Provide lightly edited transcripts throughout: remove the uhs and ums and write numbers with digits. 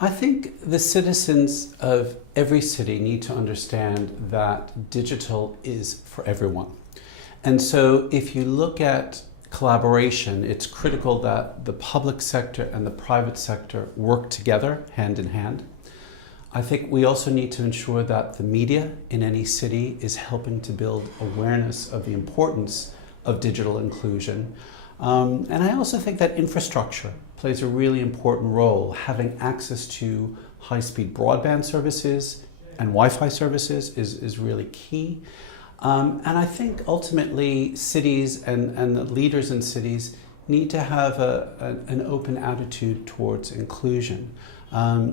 I think the citizens of every city need to understand that digital is for everyone. And so if you look at collaboration, it's critical that the public sector and the private sector work together hand in hand. I think we also need to ensure that the media in any city is helping to build awareness of the importance of digital inclusion. And I also think that infrastructure plays a really important role. Having access to high-speed broadband services and Wi-Fi services is really key. And I think ultimately cities and the leaders in cities need to have an open attitude towards inclusion.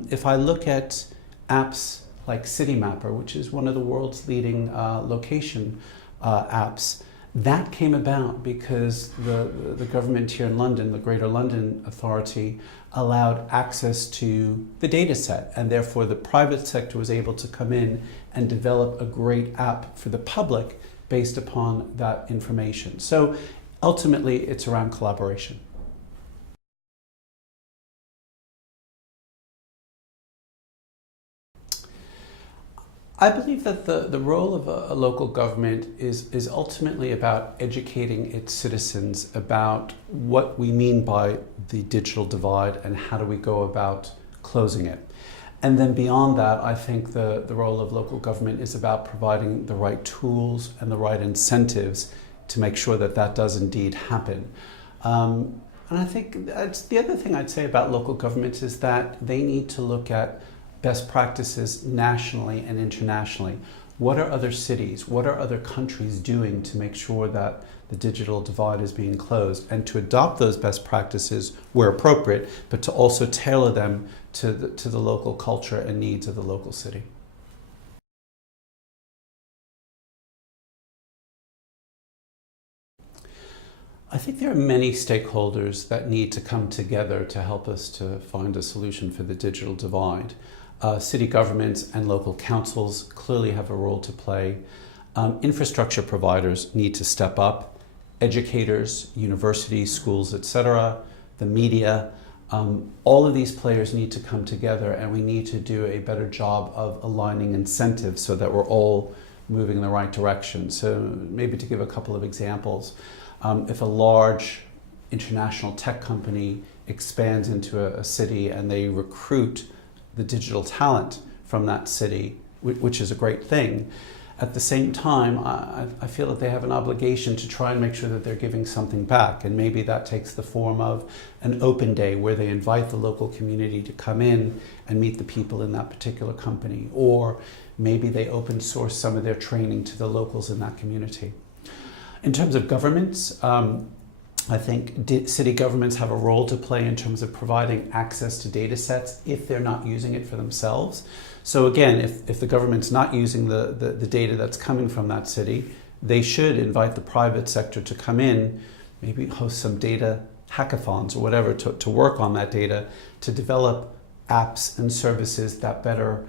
If I look at apps like Citymapper, which is one of the world's leading location apps, that came about because the government here in London, the Greater London Authority, allowed access to the data set, and therefore the private sector was able to come in and develop a great app for the public based upon that information. So ultimately it's around collaboration. I believe that the role of a local government is ultimately about educating its citizens about what we mean by the digital divide and how do we go about closing it. And then beyond that, I think the role of local government is about providing the right tools and the right incentives to make sure that that does indeed happen. And I think the other thing I'd say about local governments is that they need to look at best practices nationally and internationally. What are other cities, what are other countries doing to make sure that the digital divide is being closed, and to adopt those best practices where appropriate, but to also tailor them to the local culture and needs of the local city. I think there are many stakeholders that need to come together to help us to find a solution for the digital divide. City governments and local councils clearly have a role to play. Infrastructure providers need to step up. Educators, universities, schools, etc., the media, all of these players need to come together, and we need to do a better job of aligning incentives so that we're all moving in the right direction. So maybe to give a couple of examples, if a large international tech company expands into a city and they recruit the digital talent from that city, which is a great thing, at the same time, I feel that they have an obligation to try and make sure that they're giving something back. And maybe that takes the form of an open day where they invite the local community to come in and meet the people in that particular company. Or maybe they open source some of their training to the locals in that community. In terms of governments, I think city governments have a role to play in terms of providing access to data sets if they're not using it for themselves. So again, if the government's not using the data that's coming from that city, they should invite the private sector to come in, maybe host some data hackathons or whatever to work on that data, to develop apps and services that better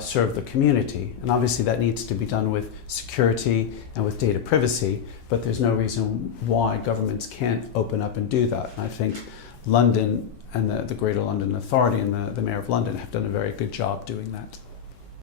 serve the community. And obviously that needs to be done with security and with data privacy, but there's no reason why governments can't open up and do that. And I think London and the Greater London Authority and the Mayor of London have done a very good job doing that.